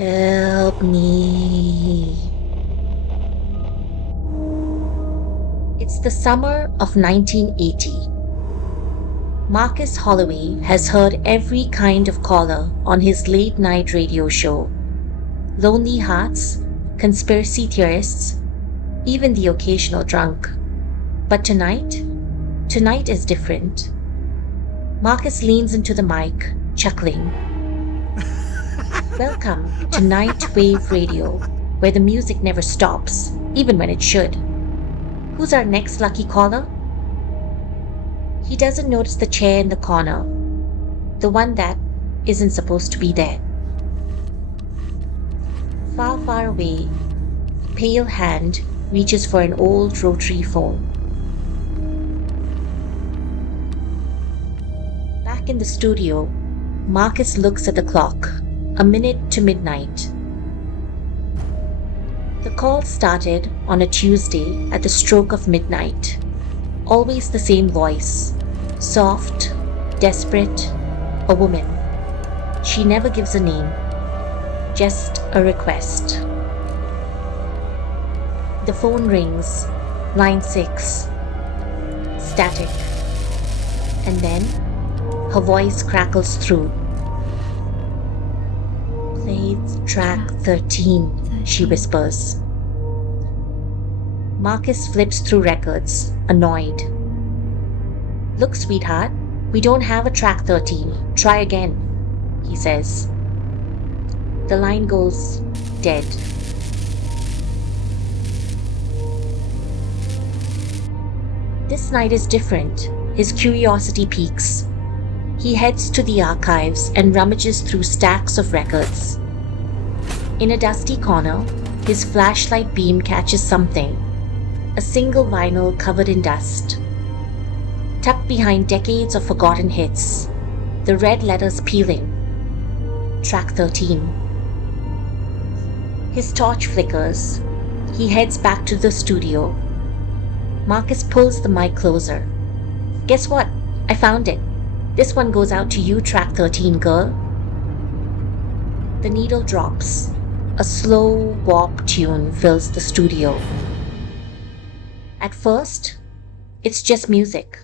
Help me. It's the summer of 1980. Marcus Holloway has heard every kind of caller on his late night radio show. Lonely hearts, conspiracy theorists, even the occasional drunk. But tonight is different. Marcus leans into the mic, chuckling. Welcome to Night Wave Radio, where the music never stops, even when it should. Who's our next lucky caller? He doesn't notice the chair in the corner, the one that isn't supposed to be there. Far, far away, a pale hand reaches for an old rotary phone. Back in the studio, Marcus looks at the clock, a minute to midnight. The call started on a Tuesday at the stroke of midnight. Always the same voice, soft, desperate, a woman. She never gives a name, just a request. The phone rings, line 6, static, and then her voice crackles through. Play track 13, she whispers. Marcus flips through records, annoyed. Look, sweetheart, we don't have a track 13. Try again, he says. The line goes dead. This night is different. His curiosity peaks. He heads to the archives and rummages through stacks of records. In a dusty corner, his flashlight beam catches something. A single vinyl covered in dust. Tucked behind decades of forgotten hits, the red letters peeling. Track 13. His torch flickers. He heads back to the studio. Marcus pulls the mic closer. Guess what? I found it. This one goes out to you, track 13, girl. The needle drops. A slow warp tune fills the studio. At first, it's just music.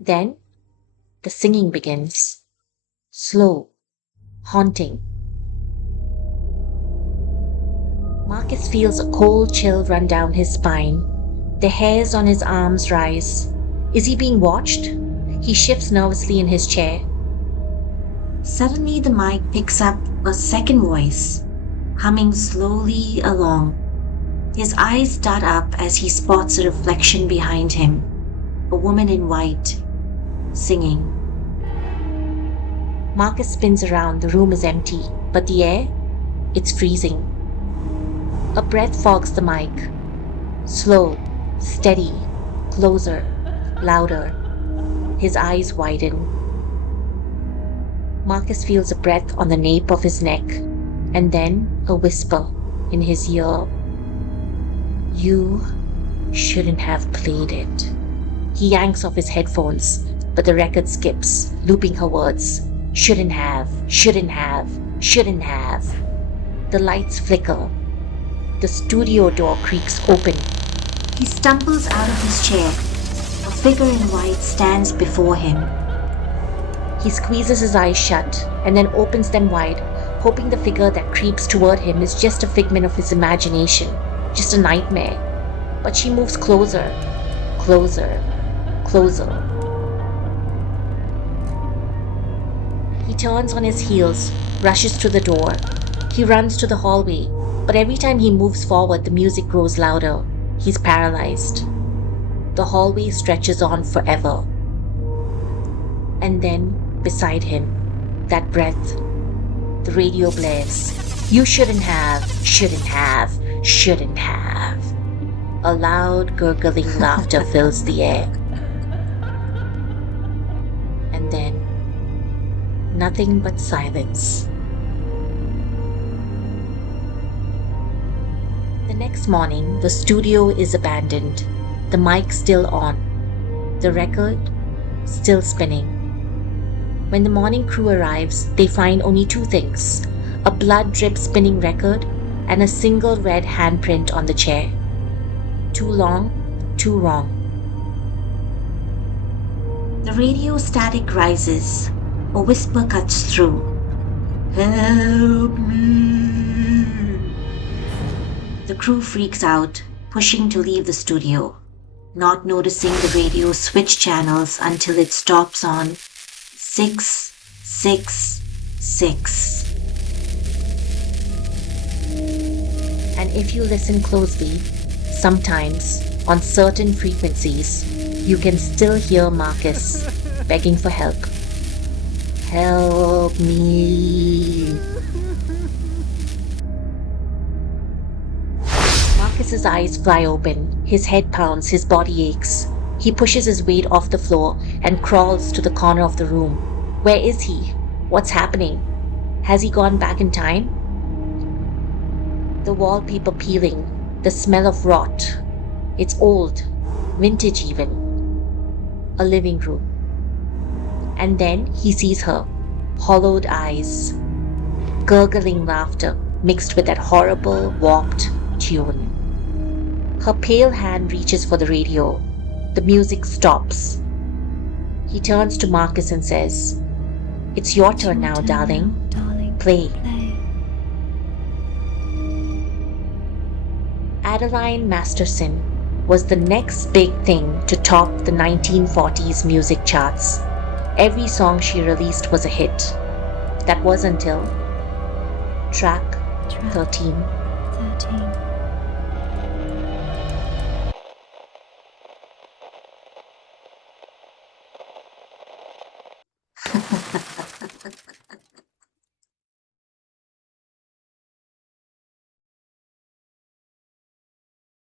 Then, the singing begins. Slow, haunting. Marcus feels a cold chill run down his spine. The hairs on his arms rise. Is he being watched? He shifts nervously in his chair. Suddenly the mic picks up a second voice, humming slowly along. His eyes dart up as he spots a reflection behind him, a woman in white, singing. Marcus spins around. The room is empty, but the air, it's freezing. A breath fogs the mic. Slow, steady, closer, louder. His eyes widen. Marcus feels a breath on the nape of his neck, and then a whisper in his ear. You shouldn't have played it. He yanks off his headphones, but the record skips, looping her words. Shouldn't have, shouldn't have, shouldn't have. The lights flicker. The studio door creaks open. He stumbles out of his chair. A figure in white stands before him. He squeezes his eyes shut and then opens them wide, hoping the figure that creeps toward him is just a figment of his imagination, just a nightmare. But she moves closer, closer, closer. He turns on his heels, rushes to the door. He runs to the hallway, but every time he moves forward, the music grows louder. He's paralyzed. The hallway stretches on forever. And then, beside him, that breath, the radio blares. You shouldn't have, shouldn't have, shouldn't have. A loud, gurgling laughter fills the air. And then, nothing but silence. The next morning, the studio is abandoned. The mic still on. The record still spinning. When the morning crew arrives, they find only two things: a blood-drip spinning record, and a single red handprint on the chair. Too long, too wrong. The radio static rises. A whisper cuts through. Help me! The crew freaks out, pushing to leave the studio, not noticing the radio switch channels until it stops on 666. And if you listen closely, sometimes, on certain frequencies, you can still hear Marcus begging for help. Help me. Marcus's eyes fly open, his head pounds, his body aches. He pushes his weight off the floor and crawls to the corner of the room. Where is he? What's happening? Has he gone back in time? The wallpaper peeling, the smell of rot. It's old, vintage even. A living room. And then he sees her, hollowed eyes, gurgling laughter mixed with that horrible, warped tune. Her pale hand reaches for the radio. The music stops. He turns to Marcus and says, "It's your turn now, darling. Play." Adeline Masterson was the next big thing to top the 1940s music charts. Every song she released was a hit. That was until track 13.